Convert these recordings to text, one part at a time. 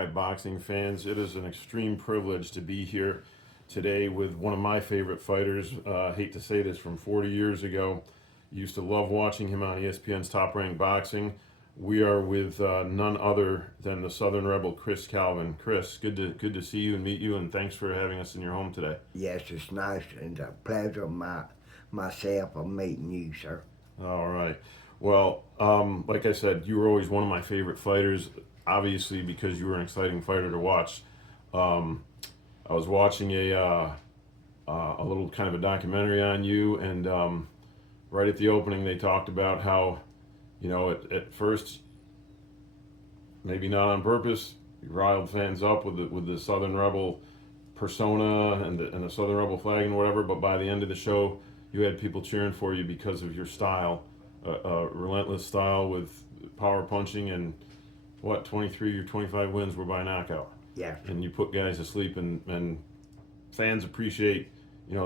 right, boxing fans, it is an extreme privilege to be here today with one of my favorite fighters. Hate to say this, from 40 years ago. Used to love watching him on ESPN's Top Rank Boxing. We are with none other than the Southern Rebel, Chris Calvin. Chris, good to see you and meet you, and thanks for having us in your home today. Yes, it's nice and a pleasure myself of meeting you, sir. All right. Well, like I said, you were always one of my favorite fighters, obviously because you were an exciting fighter to watch. I was watching a little kind of a documentary on you, and right at the opening, they talked about how, at first, maybe not on purpose, you riled fans up with the Southern Rebel persona and the Southern Rebel flag and whatever. But by the end of the show, you had people cheering for you because of your style, relentless style with power punching, and 23 or 25 wins were by knockout. Yes. And you put guys to sleep, and fans appreciate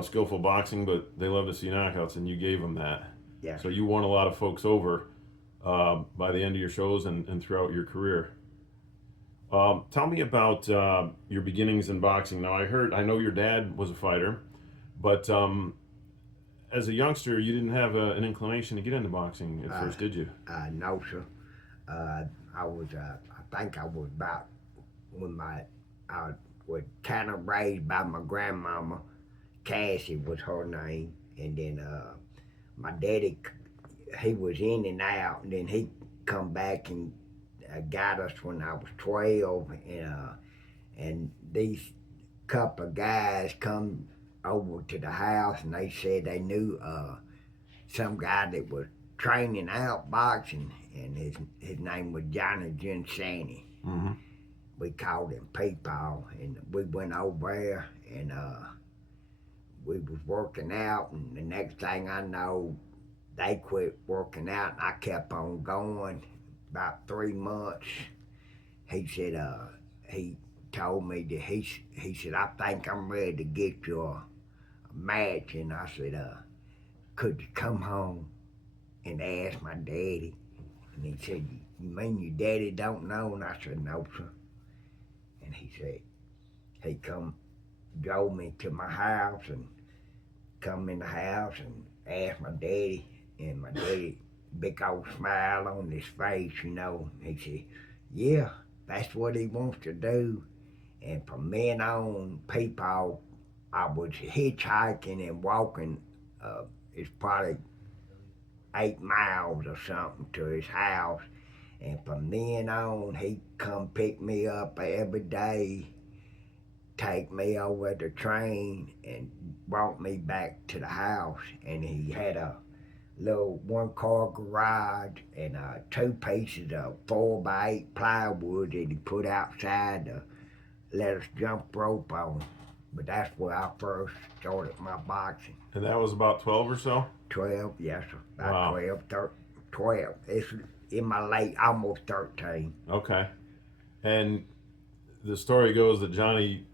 skillful boxing, but they love to see knockouts, and you gave them that. Yes. So you won a lot of folks over by the end of your shows and throughout your career. Tell me about your beginnings in boxing. Now, I know your dad was a fighter, but as a youngster, you didn't have an inclination to get into boxing at first, did you? No, sir. I think I was about when I was kind of raised by my grandmama. Cassie was her name, and then my daddy, he was in and out, and then he come back and got us when I was 12, and these couple of guys come over to the house, and they said they knew some guy that was training out boxing, and his name was Johnny Ginsani. Mm-hmm. We called him Peepaw, and we went over there, and we was working out, and the next thing I know, they quit working out, and I kept on going. About 3 months, he said, he told me that he said, I think I'm ready to get you a match. And I said, could you come home and ask my daddy? And he said, you mean your daddy don't know? And I said, no, sir. And he said, he drove me to my house, and come in the house and asked my daddy, and my daddy, big old smile on his face, he said, yeah, that's what he wants to do. And from then on, people, I was hitchhiking and walking, it's probably 8 miles or something to his house. And from then on, he'd come pick me up every day, take me over the train, and brought me back to the house. And he had a little 1-car garage and 2 pieces of 4x8 plywood that he put outside to let us jump rope on. But that's where I first started my boxing. And that was about 12 or so? 12, yes, sir. About Wow. 12. It's in my late, almost 13. Okay. And the story goes that Johnny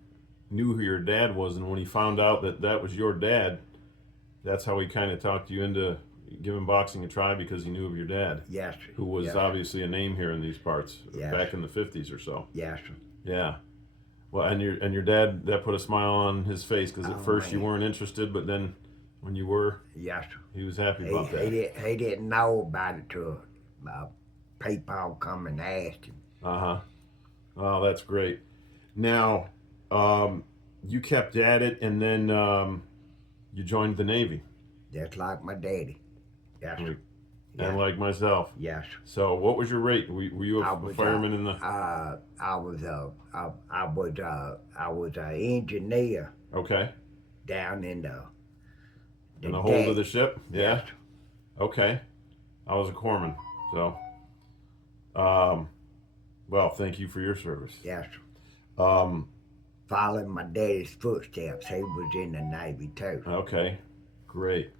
knew who your dad was, and when he found out that was your dad, that's how he kind of talked you into giving boxing a try, because he knew of your dad. Yes, sir. Who was obviously a name here in these parts back in the 50s or so. Yes, sir. Yeah. Well, and your dad, that put a smile on his face, because at first you weren't interested, but then when you were, yes, sir, he was happy about that. He didn't know about it till people come and asked him. Uh-huh. Oh, that's great. Now, you kept at it, and then you joined the Navy. Just like my daddy. Yes, sir. And like myself. Yes. So, what was your rate? Were you a fireman in the? I was an engineer. Okay. Down in the hold of the ship. Yeah. Yes. Okay. I was a corpsman. So, well, thank you for your service. Yes. Following my daddy's footsteps, he was in the Navy too. Okay. Great.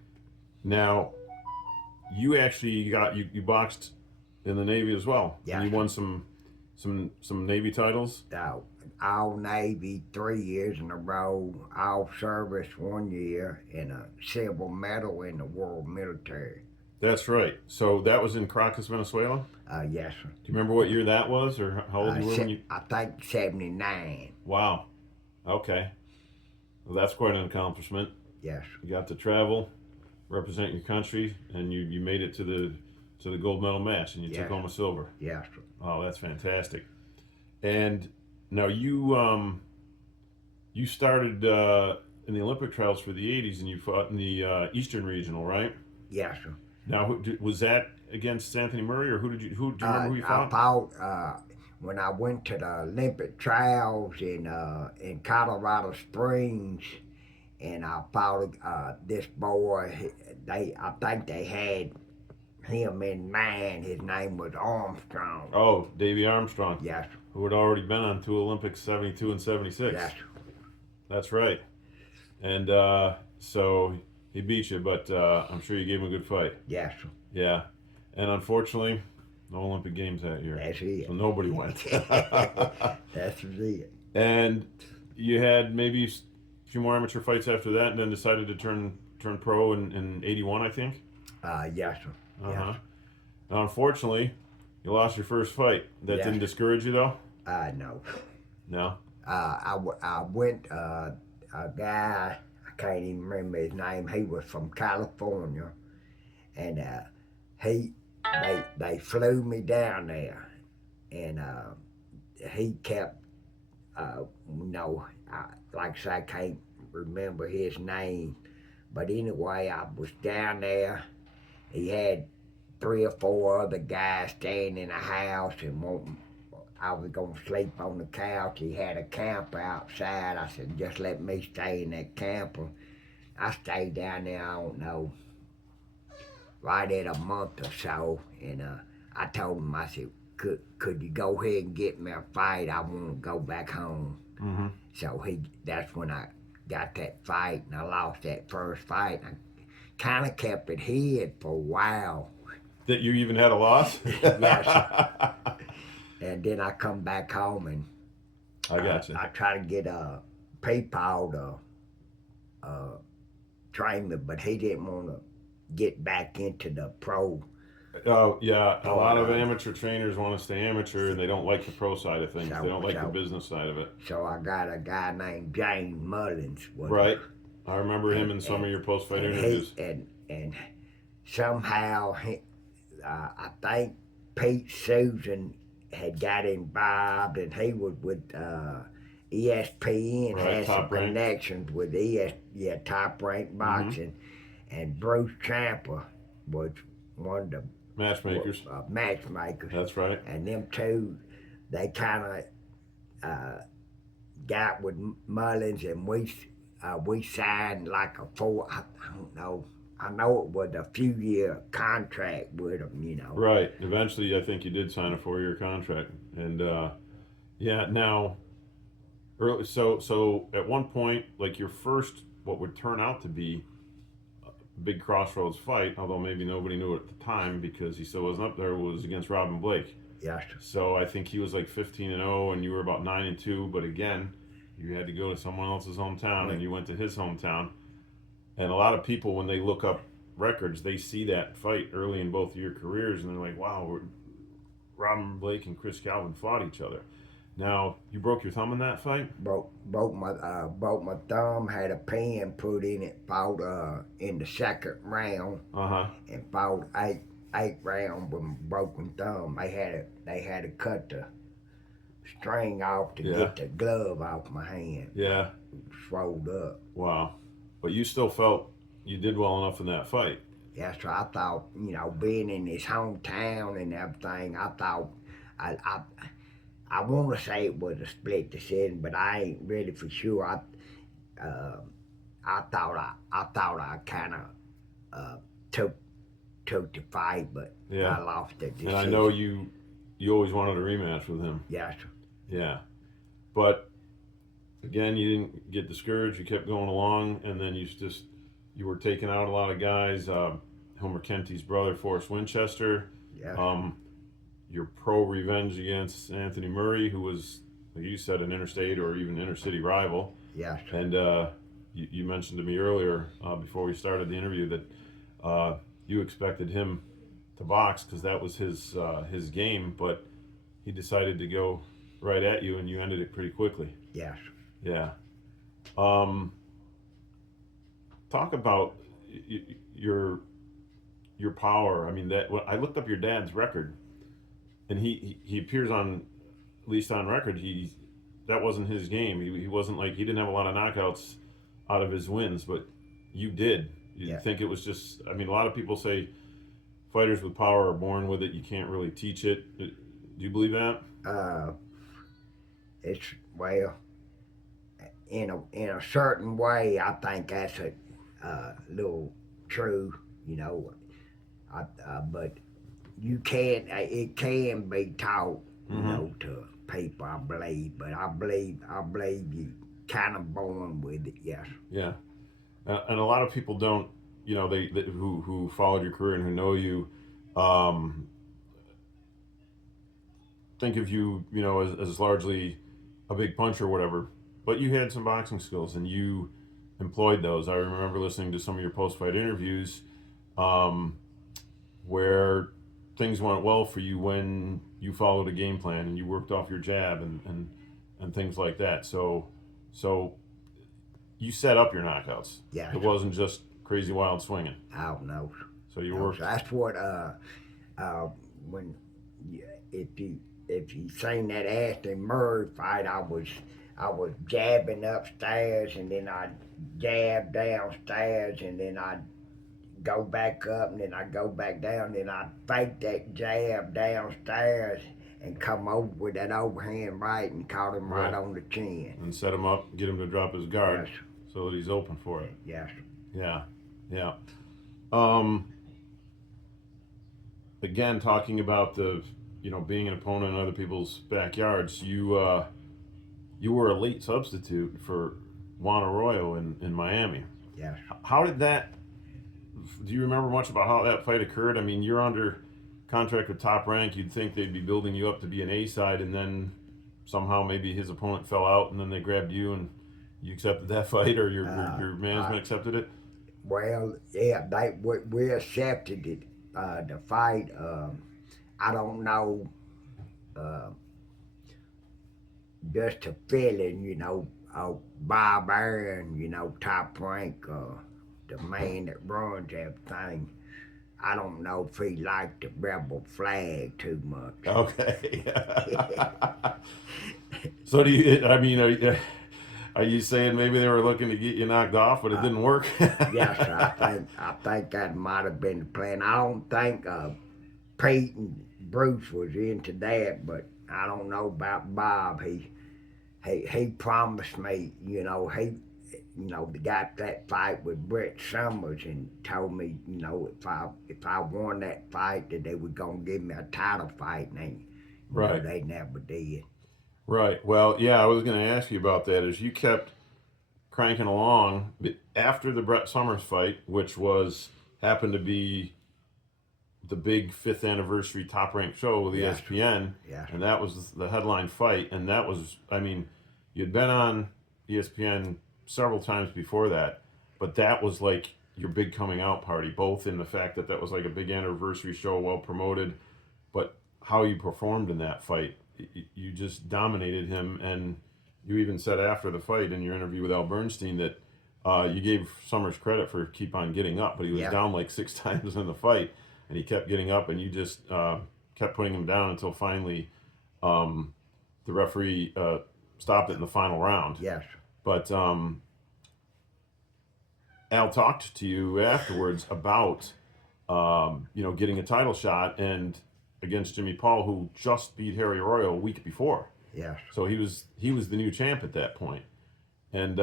Now, you actually you boxed in the Navy as well. Yeah. And you won some Navy titles. All Navy 3 years in a row, all service 1 year, and a silver medal in the World Military. That's right. So that was in Caracas, Venezuela. Yes, sir. Do you remember what year that was, or how old you were when you? I think 79. Wow. Okay. Well, that's quite an accomplishment. Yes. You got to travel, represent your country, and you made it to the gold medal match, and you took Yes. home a silver. Yes, sir. Oh, that's fantastic. And now you started in the Olympic trials for the '80s, and you fought in the Eastern Regional, right? Yes, sir. Now, was that against Anthony Murray, or who do you remember who you I fought? fought when I went to the Olympic trials in Colorado Springs, and I fought this boy. I think they had him in mind. His name was Armstrong. Oh, Davey Armstrong, Yes, who had already been on two Olympics, '72 and '76. yes, That's right. And so he beat you, but I'm sure you gave him a good fight. yes. Yeah. And unfortunately, no Olympic Games that year. That's it. So nobody went. That's it. And you had maybe a few more amateur fights after that, and then decided to turn pro in '81, I think. Yes, sir. Uh-huh. Now, unfortunately, you lost your first fight. That Yes. didn't discourage you, though? No. No? I went, a guy, I can't even remember his name, he was from California, and they flew me down there, and he kept, like I said, I can't remember his name, but anyway, I was down there. He had 3 or 4 other guys staying in a house and wanting. I was gonna sleep on the couch. He had a camper outside. I said, just let me stay in that camper. I stayed down there, I don't know, right at a month or so, and I told him, I said, could you go ahead and get me a fight? I want to go back home. Mm-hmm. So that's when I got that fight, and I lost that first fight. I kind of kept it hid for a while. That you even had a loss? Yes. And then I come back home, and I got you. I try to get PayPal to train me, but he didn't want to get back into the pro. Oh, yeah. A lot of amateur trainers want to stay amateur, and they don't like the pro side of things. They don't like the business side of it. So I got a guy named James Mullins. Right. I remember him in some of your post-fight interviews. And somehow, I think Pete Susan had got involved, and he was with ESPN, Right, had some Top Rank. connections with Top Rank Boxing, and Bruce Champa was one of the Matchmakers. matchmakers. That's right. And them two, they kind of got with Mullins, and we signed like a I don't know. I know it was a few-year contract with them, you know. Right. Eventually, I think you did sign a 4-year contract, and yeah. Now, so at one point, like your first, what would turn out to be a big crossroads fight, although maybe nobody knew it at the time because he still wasn't up there, was against Robin Blake. Yes. So I think he was like 15-0, and you were about 9-2. But again, you had to go to someone else's hometown, Right. and you went to his hometown. And a lot of people, when they look up records, they see that fight early in both of your careers, and they're like, wow, Robin Blake and Chris Calvin fought each other. Now, you broke your thumb in that fight? Broke my thumb, had a pin put in it, fought in the second round, Uh-huh. and fought eight rounds with a broken thumb. They had to cut the string off to get the glove off my hand. Yeah. It swelled up. Wow. But you still felt you did well enough in that fight. Yeah, so I thought, being in his hometown and everything, I thought, I want to say it was a split decision, but I ain't really for sure. I thought I kind of took the fight, but Yeah. I lost the decision. And I know you always wanted a rematch with him. Yes. Yeah. But again, you didn't get discouraged. You kept going along, and then you were taking out a lot of guys. Homer Kenty's brother, Forrest Winchester. Yes. Your pro revenge against Anthony Murray, who was, like you said, an interstate or even intercity rival. Yes. And you mentioned to me earlier, before we started the interview, that you expected him to box because that was his game, but he decided to go right at you, and you ended it pretty quickly. Yes. Yeah. Um, Talk about your power. I mean, that when I looked up your dad's record, and he appears on, at least on record, that wasn't his game. He wasn't like, he didn't have a lot of knockouts out of his wins, but you did. You think it was just? I mean, a lot of people say fighters with power are born with it. You can't really teach it. Do you believe that? It's, well, in a certain way, I think that's a little true, you know. But you can't. It can be taught, you know, to people. I believe, but I believe you kind of born with it. Yes. Yeah. And a lot of people don't, you know, they who followed your career and who know you, think of you, you know, as largely a big puncher or whatever. But you had some boxing skills, and you employed those. I remember listening to some of your post-fight interviews, where things went well for you when you followed a game plan and you worked off your jab and things like that. So you set up your knockouts. Yeah. It wasn't just crazy wild swinging. I don't know. So you No, worked. that's what when if you seen that Ashton Murray fight, I was jabbing upstairs, and then I'd jab downstairs, and then I'd go back up, and then I'd go back down, then I'd fake that jab downstairs and come over with that overhand right and caught him right on the chin. And set him up, get him to drop his guard, Yes. so that he's open for it. Yes. Yeah, yeah. Again, talking about the, you know, being an opponent in other people's backyards, you were a late substitute for Juan Arroyo in Miami. Yes. How did that? Do you remember much about how that fight occurred? I mean, you're under contract with Top Rank. You'd think they'd be building you up to be an A side, and then somehow maybe his opponent fell out, and then they grabbed you and you accepted that fight, or your management accepted it. Well, yeah, we accepted it. The fight. I don't know. Just a feeling, you know. Bob Aaron, you know, Top Rank, the man that runs everything. I don't know if he liked the rebel flag too much. Okay. So do you? I mean, are you saying maybe they were looking to get you knocked off, but it didn't work? Yes, I think that might have been the plan. I don't think Pete and Bruce was into that, but I don't know about Bob. He promised me, you know, he got that fight with Bret Summers and told me, you know, if I won that fight, that they were gonna give me a title fight, and right. They never did. Right. Well, yeah, I was going to ask you about that. As you kept cranking along after the Bret Summers fight, which happened to be the big 5th anniversary Top Rank show with ESPN, and that was the headline fight. And that was, I mean, you'd been on ESPN several times before that, but that was like your big coming out party, both in the fact that was like a big anniversary show, well promoted, but how you performed in that fight. You just dominated him, and you even said after the fight in your interview with Al Bernstein that you gave Summers credit for keep on getting up, but he was down like 6 times in the fight, and he kept getting up, and you just kept putting him down until finally the referee stopped it in the final round. Yes. But Al talked to you afterwards about getting a title shot and against Jimmy Paul, who just beat Harry Arroyo a week before. Yes. So he was the new champ at that point. And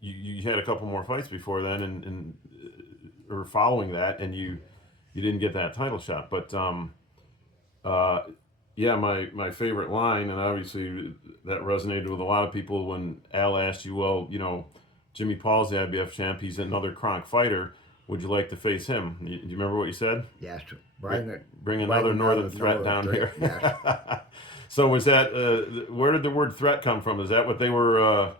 you had a couple more fights before then or following that, and you didn't get that title shot. But my favorite line, and obviously that resonated with a lot of people when Al asked you, well, you know, Jimmy Paul's the IBF champ, he's another Kronk fighter. Would you like to face him? Do you remember what you said? Yes. Bring another northern threat down here. Yes. So was that, where did the word threat come from? Is that what they were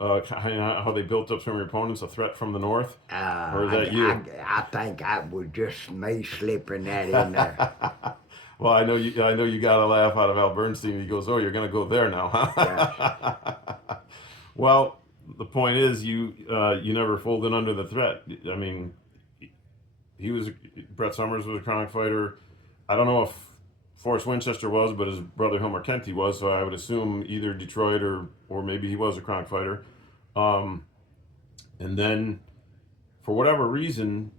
how they built up some of your opponents, a threat from the north, or is that you? I think I was just me slipping that in there. Well, I know you. I know you got a laugh out of Al Bernstein. He goes, "Oh, you're going to go there now, Yes. huh?" Well, the point is, you never folded under the threat. I mean, he was Bret Summers was a Kronk fighter. I don't know if Forrest Winchester was, but his brother Hilmer Kenty was. So I would assume either Detroit or maybe he was a Kronk fighter. Um, and then for whatever reason,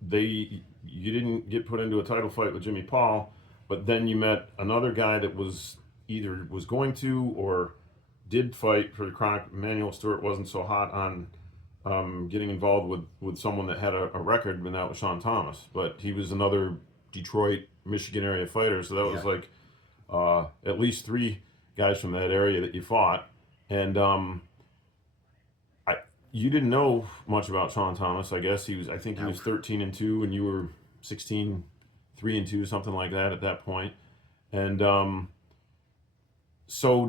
they you didn't get put into a title fight with Jimmy Paul, but then you met another guy that was either was going to or did fight for the Kronk. Emmanuel Stewart wasn't so hot on getting involved with someone that had a record, and that was Sean Thomas. But he was another Detroit, Michigan area fighter, so that was like at least three guys from that area that you fought. And you didn't know much about Sean Thomas, I guess. I think he was 13-2, and you were 16, 3-2, something like that at that point. And so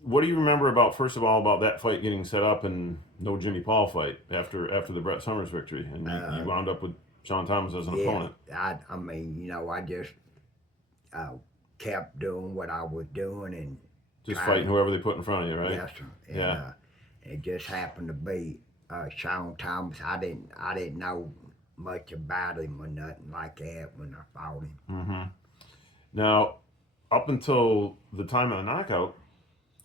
what do you remember about, first of all, about that fight getting set up and no Jimmy Paul fight after the Bret Summers victory, and you wound up with Sean Thomas as an opponent? I mean, I just kept doing what I was doing and just fighting whoever they put in front of you, right? Yes, sir. And, yeah. It just happened to be Sean Thomas. I didn't know much about him or nothing like that when I fought him. Mm-hmm. Now, up until the time of the knockout,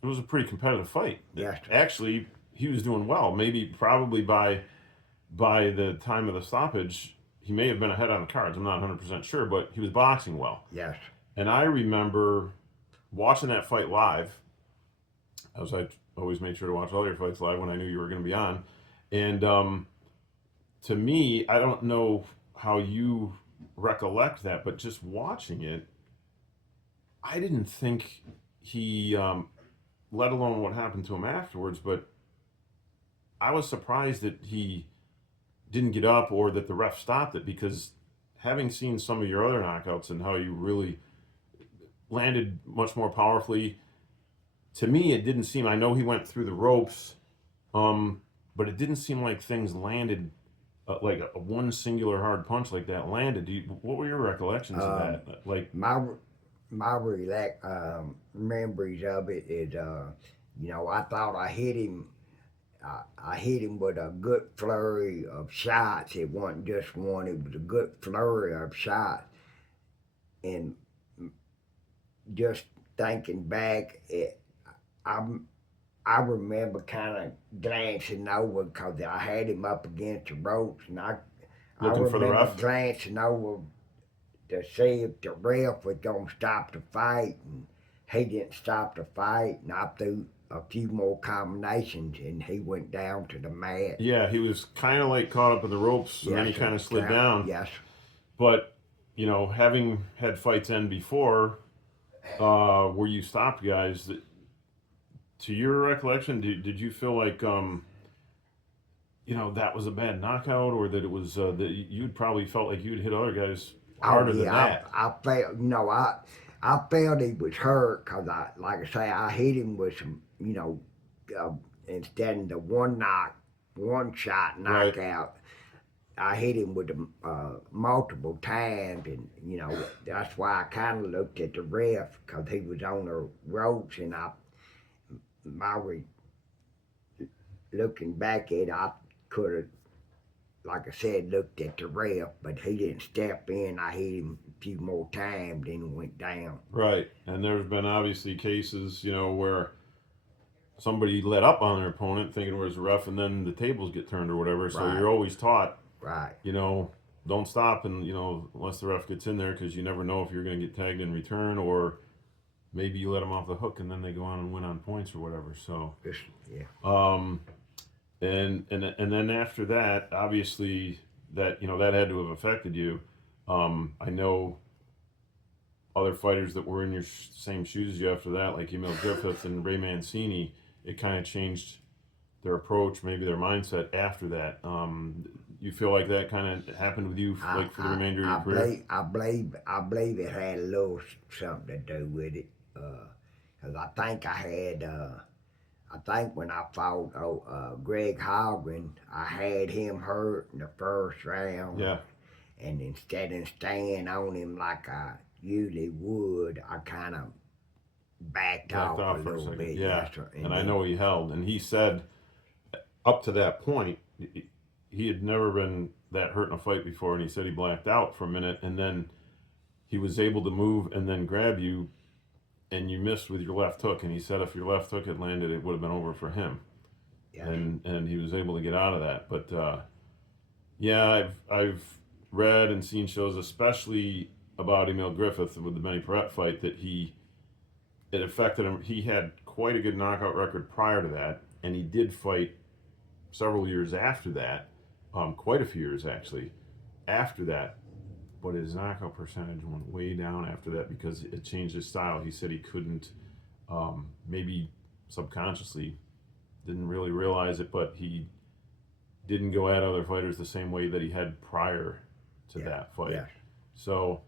it was a pretty competitive fight. Yes, sir. Actually, he was doing well. Probably by the time of the stoppage, he may have been ahead on the cards. I'm not 100% sure, but he was boxing well. Yes. And I remember watching that fight live, as I always made sure to watch all your fights live when I knew you were going to be on. And to me, I don't know how you recollect that, but just watching it, I didn't think he, let alone what happened to him afterwards, but I was surprised that he didn't get up or that the ref stopped it, because having seen some of your other knockouts and how you really landed much more powerfully, to me it didn't seem, I know he went through the ropes, but it didn't seem like things landed like a one singular hard punch like that landed. What were your recollections of that? Like my memories of it is, I thought I hit him. I hit him with a good flurry of shots. It wasn't just one; it was a good flurry of shots. And just thinking back, I remember kind of glancing over because I had him up against the ropes, and I looking for the remember ref? glancing over to see if the ref was going to stop the fight, and he didn't stop the fight, and I threw a few more combinations, and he went down to the mat. Yeah, he was kind of like caught up in the ropes, and then he kind of slid down. Yes. But, having had fights end before, where you stopped guys, to your recollection, did you feel like, that was a bad knockout, or that it was, that you'd probably felt like you'd hit other guys harder than that? I felt, I felt he was hurt because like I say, I hit him with some, instead of the one shot knockout, I hit him with them multiple times, and that's why I kind of looked at the ref because he was on the ropes, and looking back at it, I could have, like I said, looked at the ref, but he didn't step in. I hit him a few more times, then he went down. Right, and there's been obviously cases, where somebody let up on their opponent thinking it was a ref, and then the tables get turned or whatever. So you're always taught, right? Don't stop, and unless the ref gets in there, because you never know if you're going to get tagged in return, or maybe you let them off the hook and then they go on and win on points or whatever. So yeah. And then after that, obviously that that had to have affected you. I know other fighters that were in your same shoes as you after that, like Emil Griffith and Ray Mancini. It kind of changed their approach, maybe their mindset after that. You feel like that kind of happened with you, like for the remainder of your career? I believe it had a little something to do with it, because I think I I think when I fought Greg Haugen, I had him hurt in the first round, Yeah. and instead of staying on him like I usually would, I kind of backed Backed off a off for a little second. bit. Yeah. Yes, sir. And And I then, know he held, and he said up to that point, he had never been that hurt in a fight before, and he said he blacked out for a minute, and then he was able to move and then grab you, and you missed with your left hook, and he said if your left hook had landed, it would have been over for him, yes, and he was able to get out of that. But yeah, I've read and seen shows, especially about Emil Griffith with the Benny Paret fight, that it affected him. He had quite a good knockout record prior to that, and he did fight several years after that, quite a few years actually after that. But his knockout percentage went way down after that because it changed his style. He said he couldn't, maybe subconsciously, didn't really realize it, but he didn't go at other fighters the same way that he had prior to that fight. yes. So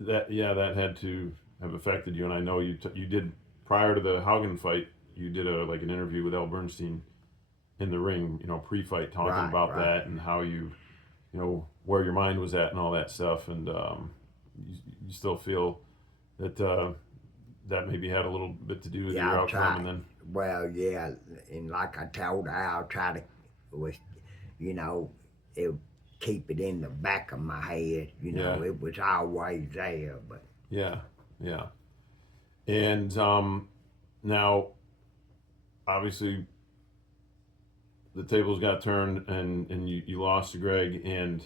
that had to have affected you. And I know you did prior to the Haugen fight. You did like an interview with Al Bernstein in the ring, pre-fight, talking Right, about right. that and how you where your mind was at and all that stuff. And you still feel that that maybe had a little bit to do with Yeah, your I'll outcome. try. And then Well, yeah, and like I told Al, I'll try to, was, it keep it in the back of my head. Yeah. It was always there, but yeah, and now obviously the tables got turned and you lost to Greg and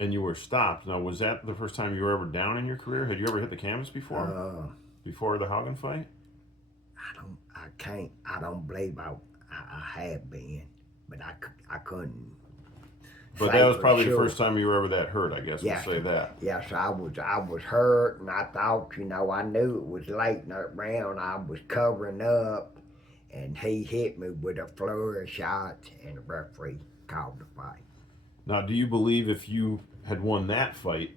you were stopped. Now, was that the first time you were ever down in your career? Had you ever hit the canvas before? Before the Haugen fight? I don't believe I have been, but I couldn't. But say that was for probably the sure. first time you were ever that hurt, I guess. Yes. We'll say that. Yes, I was hurt, and I thought, I knew it was late in that round. I was covering up, and he hit me with a flurry of shots, and the referee called the fight. Now, do you believe if you had won that fight,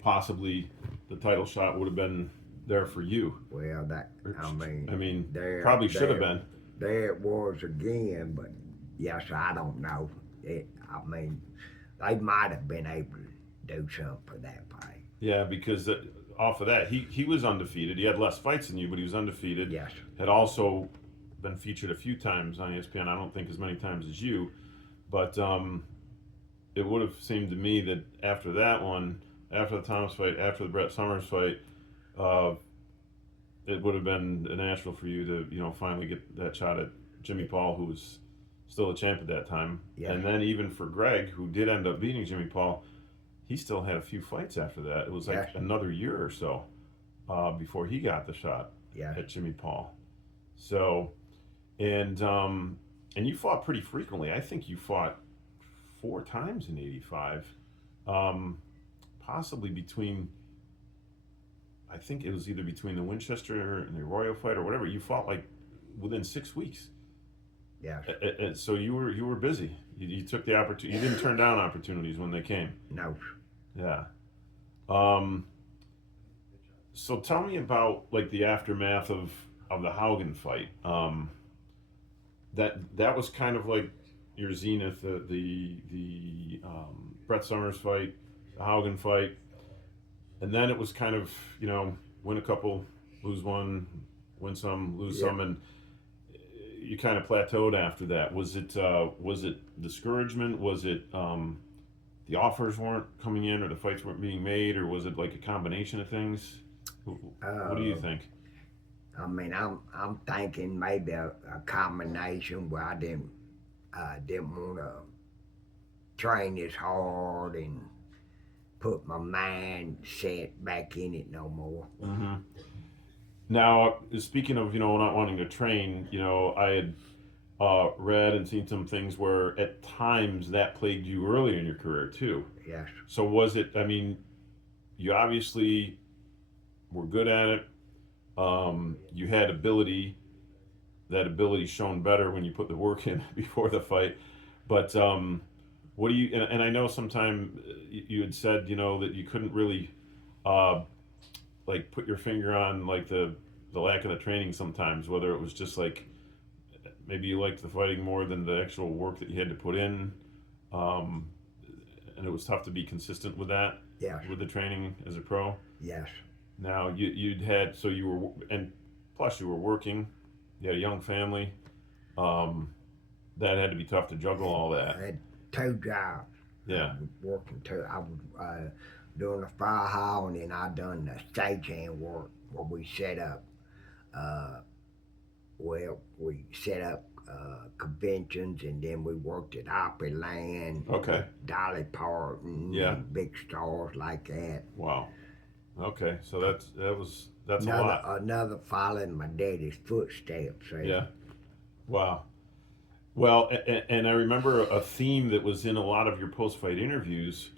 possibly the title shot would have been there for you? Well, there, probably should have been. There it was again, but yes, I don't know. They might have been able to do something for that fight. Yeah, because off of that, he was undefeated. He had less fights than you, but he was undefeated. Yes. Had also been featured a few times on ESPN. I don't think as many times as you, but it would have seemed to me that after that one, after the Thomas fight, after the Bret Summers fight, it would have been natural for you to finally get that shot at Jimmy Paul, who was still a champ at that time. Yeah. And then even for Greg, who did end up beating Jimmy Paul, he still had a few fights after that. It was like another year or so before he got the shot at Jimmy Paul. So, and you fought pretty frequently. I think you fought 4 times in '85, possibly between. I think it was either between the Winchester and the Arroyo fight or whatever. You fought like within 6 weeks. Yeah. And so you were busy. You took the opportunity. You didn't turn down opportunities when they came. No. Yeah. So tell me about like the aftermath of the Haugen fight. That was kind of like your zenith. The Bret Summers fight, the Haugen fight, and then it was kind of win a couple, lose one, win some, lose some, and you kind of plateaued after that. Was it discouragement? Was it the offers weren't coming in, or the fights weren't being made, or was it like a combination of things? What do you think? I'm thinking maybe a combination where I didn't want to train as hard and put my mindset back in it no more. Mm-hmm. Now, speaking of not wanting to train, I had read and seen some things where at times that plagued you early in your career too. Yes. So was it? You obviously were good at it. You had ability. That ability shone better when you put the work in before the fight. But what do you? And I know sometime you had said that you couldn't really like put your finger on like the the lack of the training sometimes, whether it was just like maybe you liked the fighting more than the actual work that you had to put in, um, and it was tough to be consistent with that, Yes. with the training as a pro. Yes. Now you'd had, so you were, and plus you were working, you had a young family, that had to be tough to juggle all that. I had 2 jobs. Yeah. I was working too. I was doing the fire hall, and then I done the stagehand work where we set up. We set up conventions, and then we worked at Opryland, Okay. Dolly Parton, Yeah. big stars like that. Wow. Okay, so that's a Another, lot. another following my daddy's footsteps. See? Yeah. Wow. Well, and I remember a theme that was in a lot of your post-fight interviews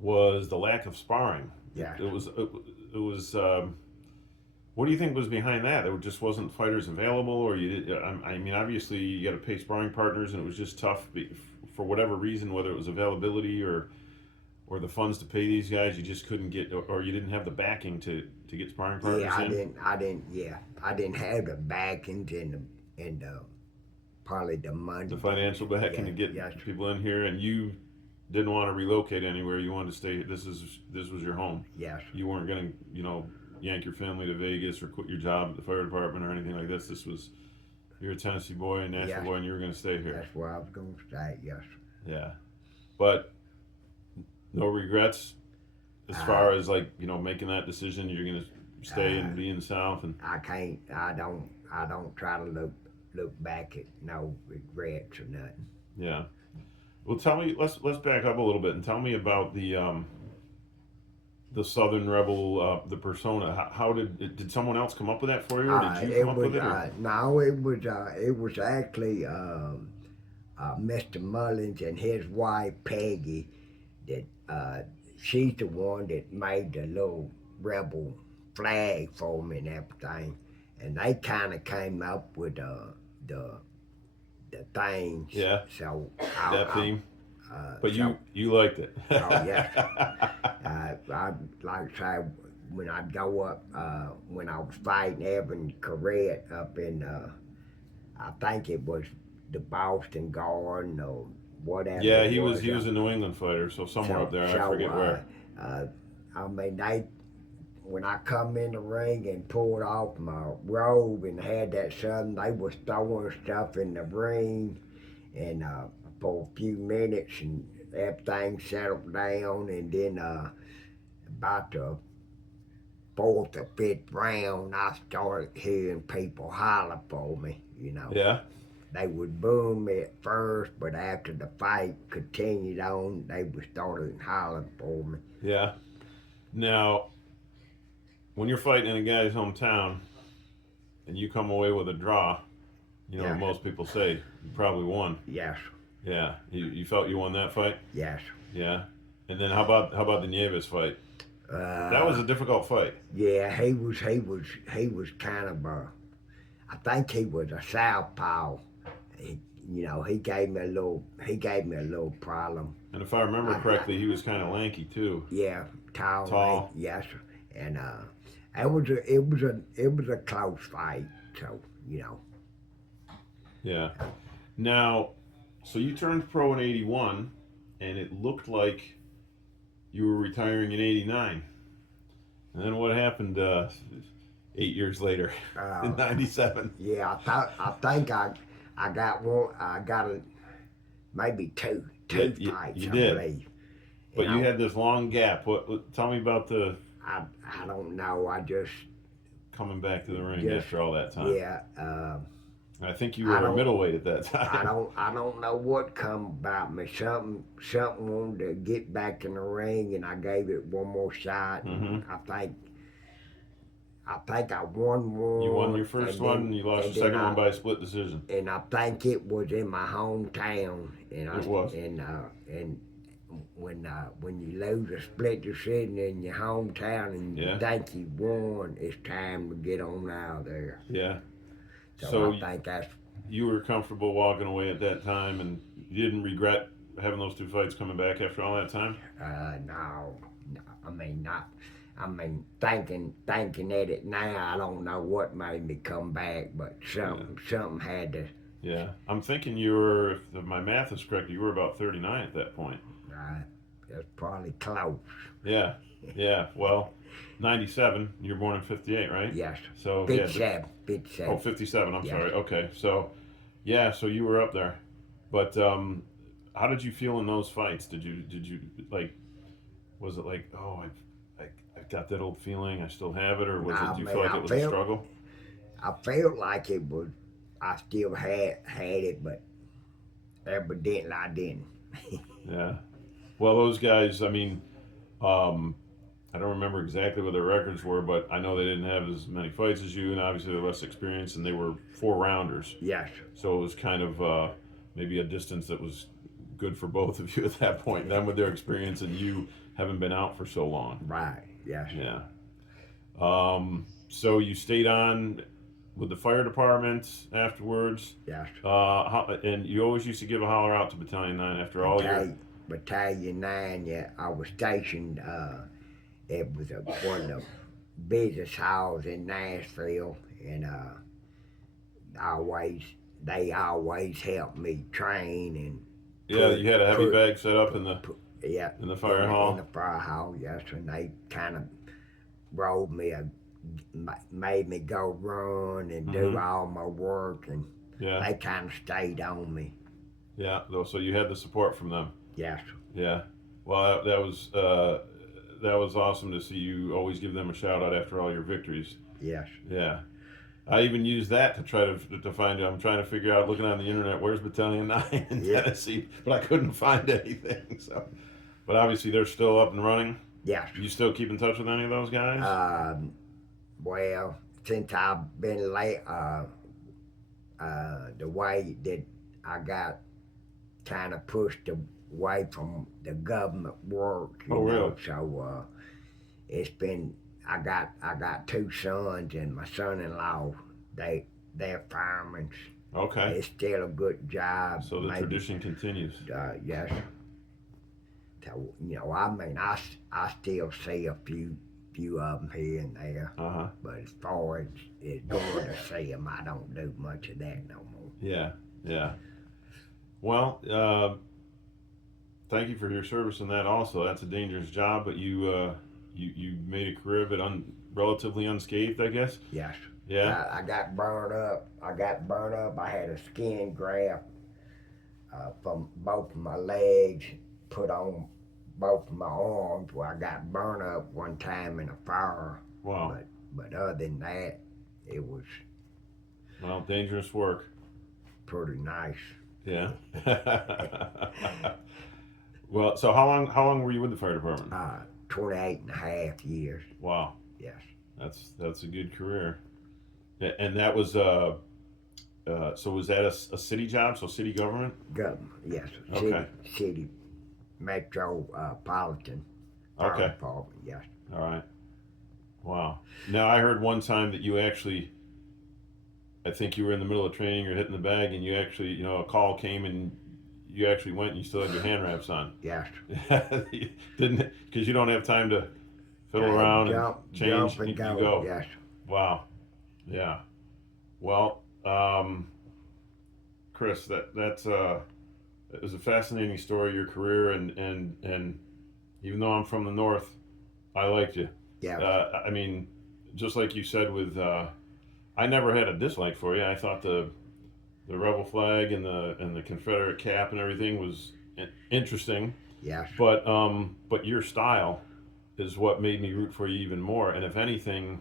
was the lack of sparring. Yeah. It was. What do you think was behind that? There just wasn't fighters available, or I mean, obviously you got to pay sparring partners, and it was just tough for whatever reason, whether it was availability or the funds to pay these guys. You just couldn't get, or you didn't have the backing to get sparring partners. Yeah, I didn't have the backings and probably the money. The financial backing to get people in here, and you didn't want to relocate anywhere. You wanted to stay. This was your home. Yes. You weren't going to, yank your family to Vegas or quit your job at the fire department or anything like this. This was, you're a Tennessee boy, a Nashville boy, and you were going to stay here. That's where I was going to stay. Yes. Yeah, but no regrets as far as making that decision. You're going to stay and be in the South, and I can't. I don't try to look back at no regrets or nothing. Yeah. Well, tell me. Let's back up a little bit and tell me about the Southern Rebel, the persona. How did someone else come up with that for you, or did you come up with it? No, it was actually Mr. Mullins and his wife Peggy. That she's the one that made the little rebel flag for me and everything, and they kind of came up with the things. Yeah. So that theme. But so, you liked it. Oh yeah. I like I say when I'd go up when I was fighting Evan Corrette up in I think it was the Boston Garden or whatever. Yeah, he was a New England fighter, so somewhere up there. I forget where. I mean when I come in the ring and pulled off my robe and had that something, they was throwing stuff in the ring, and for a few minutes, and everything settled down, and then about the 4th or 5th round, I started hearing people holler for me. Yeah. They would boo me at first, but after the fight continued on, they would started hollering for me. Yeah. Now, when you're fighting in a guy's hometown and you come away with a draw, what most people say, you probably won. Yes. Yeah. You felt you won that fight? Yes. Yeah. And then how about the Nieves fight? That was a difficult fight. Yeah, he was kind of I think he was a southpaw. He gave me a little problem. And if I remember correctly, he was kind of lanky too. Yeah, tall. Tall. Yes, and it was a close fight. So Yeah. Now, so you turned pro in '81, and it looked like you were retiring in '89. And then what happened 8 years later in '97? Yeah, I think I got one. I got maybe two fights. You I did. believe. But you had this long gap. What? Tell me about the. I don't know. I just coming back to the ring after all that time. Yeah. I think you were a middleweight at that time. I don't know what come about me. Something wanted to get back in the ring, and I gave it one more shot. Mm-hmm. I think I won one. You won your first one, and you lost your second one by a split decision. And I think it was in my hometown. And it was. And when you lose a split decision in your hometown and you think you won, it's time to get on out of there. Yeah. So I think that's. You were comfortable walking away at that time, and you didn't regret having those two fights coming back after all that time? No. I mean, not. I mean, thinking at it now, I don't know what made me come back, but something had to. Yeah, I'm thinking you were, if my math is correct, you were about 39 at that point. That's probably close. Yeah, yeah. Well, 97. You're born in 58, right? Yes. So 57. yeah. 57. Oh, 57. I'm Yes. sorry. Okay. So, yeah. So you were up there, but how did you feel in those fights? Did you like? Was it like, oh, I've got that old feeling. I still have it, or was it? Do you feel like it was a struggle? I felt like it was. I still had it, but evidently I didn't. Yeah. Well, those guys. I mean, I don't remember exactly what their records were, but I know they didn't have as many fights as you, and obviously they're less experienced, and they were 4 rounders. Yes. So it was kind of maybe a distance that was good for both of you at that point. Them with their experience, and you having been out for so long. Right. Yes. Yeah. So you stayed on with the fire department afterwards. Yes. And you always used to give a holler out to Battalion 9 after all your. Battalion 9. Yeah, I was stationed. It was one of the business halls in Nashville, and they always helped me train and. Yeah, you had a heavy bag set up in the. Yeah. In the fire hall. In the fire hall, yes, and they kind of made me go run and do all my work, and they kind of stayed on me. Yeah, so you had the support from them. Yes. Yeah. Well, that was awesome to see you always give them a shout out after all your victories. Yes. Yeah. I even used that to try to find you. I'm trying to figure out, looking on the internet, where's Battalion 9 in Tennessee, but I couldn't find anything. So, but obviously they're still up and running. Yes. You still keep in touch with any of those guys? Well, since I've been late, the way that I got kind of pushed away from the government work, you know. Really? So it's been. I got 2 sons, and my son-in-law. They're firemen. Okay. It's still a good job. So the tradition continues. Yes. So, you know, I mean, I still see a few of them here and there. But as far as going to see them, I don't do much of that no more. Yeah, yeah. Well, thank you for your service in that also. That's a dangerous job, but you made a career of it relatively unscathed, I guess? Yes. Yeah. I got burned up. I had a skin graft from both of my legs put on both of my arms, where I got burned up one time in a fire. Wow. But other than that, it was. Well, dangerous work. Pretty nice. Yeah. Well, so how long were you with the fire department? 28 and a half years. Wow. Yes. That's a good career. Yeah, and that was so was that a city job? So city government? Government, yes. Okay. City metropolitan fire department, yes. All right. Wow. Now I heard one time that you actually, I think you were in the middle of training, you're hitting the bag, and you actually, a call came and you actually went and you still had your hand wraps on. Yes. Didn't, because you don't have time to fiddle around and change. And you go. go. Yes. Wow. Yeah. Well, Chris, that's it was a fascinating story of your career, and even though I'm from the north, I liked you. Yeah. I mean, just like you said, I never had a dislike for you. I thought the rebel flag and the Confederate cap and everything was interesting. Yes. But your style is what made me root for you even more. And if anything,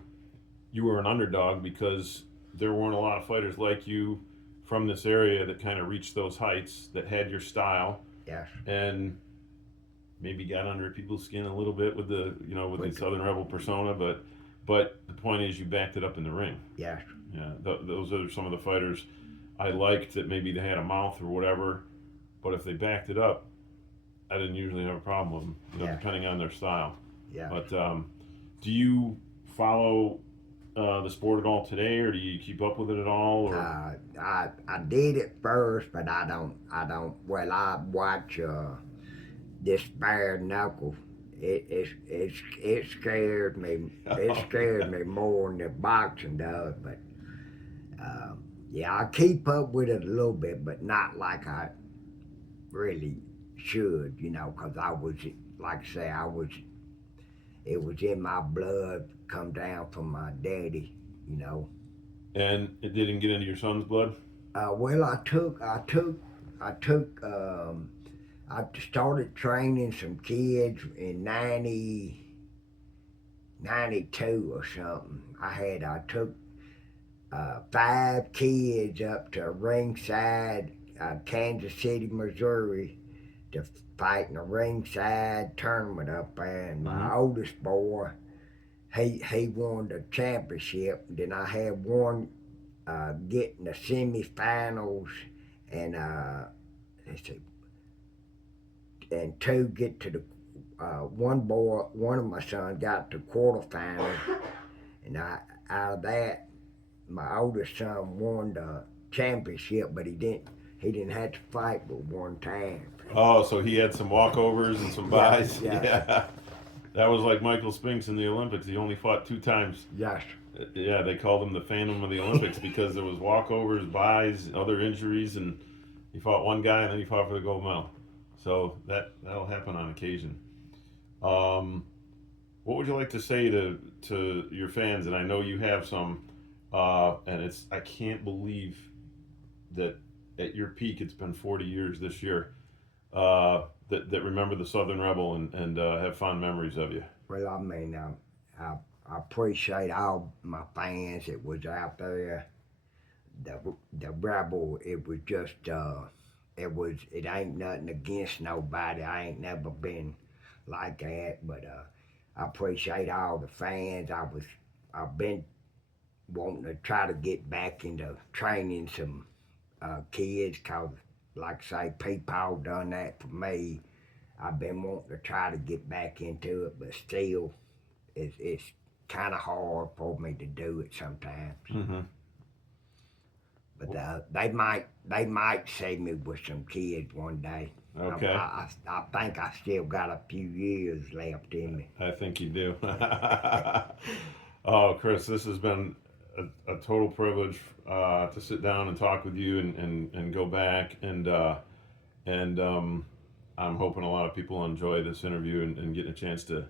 you were an underdog because there weren't a lot of fighters like you from this area that kind of reached those heights, that had your style. Yes. And maybe got under people's skin a little bit with the Southern Rebel persona, but the point is you backed it up in the ring. Yes. Yeah. Those are some of the fighters I liked that maybe they had a mouth or whatever, but if they backed it up, I didn't usually have a problem with them, depending on their style. Yeah. But do you follow the sport at all today, or do you keep up with it at all? Or? I did at first, but I don't. Well, I watch this bare knuckle. it scares me. It scares me more than the boxing does. But yeah, I keep up with it a little bit, but not like I really should. You know, because I was, like I say, it was in my blood, come down from my daddy. You know. And it didn't get into your son's blood? Well, I took. I started training some kids in 92 or something. I took 5 kids up to ringside, Kansas City, Missouri, to fight in a ringside tournament up there. And my oldest boy, he won the championship. Then I had one get in the semifinals, and let's see, and 2 get to the one of my sons got to quarterfinals, and out of that, my oldest son won the championship, but he didn't have to fight but one time. Oh, so he had some walkovers and some buys. Yes. Yeah. That was like Michael Spinks in the Olympics. He only fought 2 times. Yes. Yeah, they called him the Phantom of the Olympics because there was walkovers, buys, other injuries, and he fought one guy and then he fought for the gold medal. So that'll happen on occasion. What would you like to say to your fans? And I know you have some, and I can't believe that at your peak it's been 40 years this year. That remember the Southern Rebel and have fond memories of you. Well, I mean, I appreciate all my fans that was out there. The Rebel, it was just, it ain't nothing against nobody. I ain't never been like that, but I appreciate all the fans. I've been wanting to try to get back into training some kids, cause like I say, people done that for me. I've been wanting to try to get back into it, but still, it's kind of hard for me to do it sometimes. Mm-hmm. But they might see me with some kids one day. Okay. I think I still got a few years left in me. I think you do. Oh, Chris, this has been a total privilege to sit down and talk with you and go back and I'm hoping a lot of people enjoy this interview and getting a chance to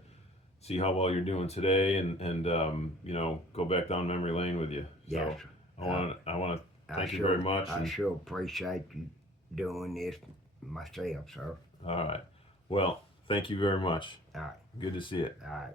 see how well you're doing today and go back down memory lane with you. Yes. So I want to thank you very much. I sure appreciate you doing this myself, sir. All right. Well, thank you very much. All right. Good to see it. All right.